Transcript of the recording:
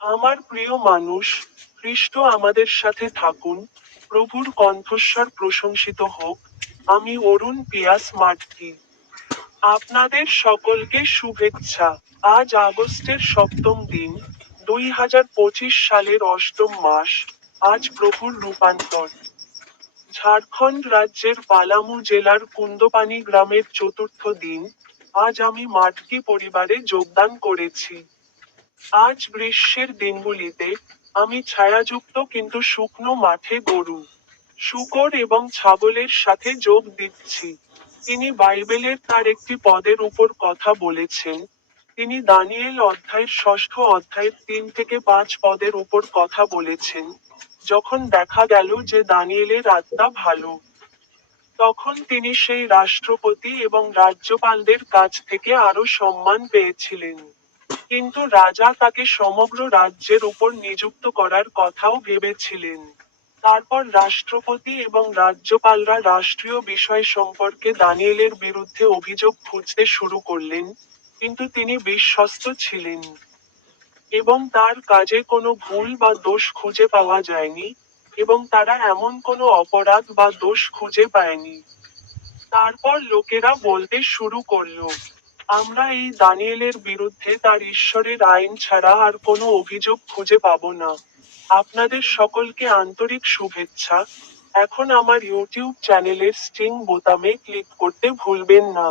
আমার প্রিয় মানুষ, খ্রিস্ট আমাদের সাথে থাকুন, প্রভুর কণ্ঠস্বর প্রশংসিত হোক, আমি অরুণ পিয়াস মাটকি আপনাদের সকলকে শুভেচ্ছা। আজ আগস্টের সপ্তম দিন দুই হাজার পঁচিশ সালের অষ্টম মাস, আজ প্রভুর রূপান্তর। ঝাড়খণ্ড রাজ্যের পালামু জেলার কুন্দপানি গ্রামের চতুর্থ দিন, আজ আমি মাটকি পরিবারে যোগদান করেছি। আজ গ্রীষ্মের দিনগুলিতে আমি ছায়াযুক্ত কিন্তু শুকনো মাঠে গরু, শুকর এবং ছাগলের সাথে যোগ দিচ্ছি। তিনি বাইবেলের তার একটি পদের উপর কথা বলেছেন। তিনি দানিয়েল অধ্যায়ের ষষ্ঠ অধ্যায়ের তিন থেকে পাঁচ পদের উপর কথা বলেছেন, যখন দেখা গেল যে দানিয়েলের আত্মা ভালো। তখন তিনি সেই রাষ্ট্রপতি এবং রাজ্যপালদের কাছ থেকে আরও সম্মান পেয়েছিলেন। কিন্তু রাজা তাকে সমগ্র রাজ্যের উপর নিযুক্ত করার কথাও ভেবেছিলেন। তারপর রাষ্ট্রপতি এবং রাজ্যপালরা রাষ্ট্রীয় বিষয় সম্পর্কে দানিয়েলের বিরুদ্ধে অভিযোগ খুঁজতে শুরু করলেন, কিন্তু তিনি বিশ্বস্ত ছিলেন। এবং তার কাজে কোনো ভুল বা দোষ খুঁজে পাওয়া যায়নি এবং তারা এমন কোনো অপরাধ বা দোষ খুঁজে পায়নি। তারপর লোকেরা বলতে শুরু করল আমরা এই দানিয়েলের বিরুদ্ধে তার ঈশ্বরের আইন ছাড়া আর কোনো অভিযোগ খুঁজে পাব না। আপনাদের সকলকে আন্তরিক শুভেচ্ছা। এখন আমার ইউটিউব চ্যানেলের স্ট্রিং বোতামে ক্লিক করতে ভুলবেন না।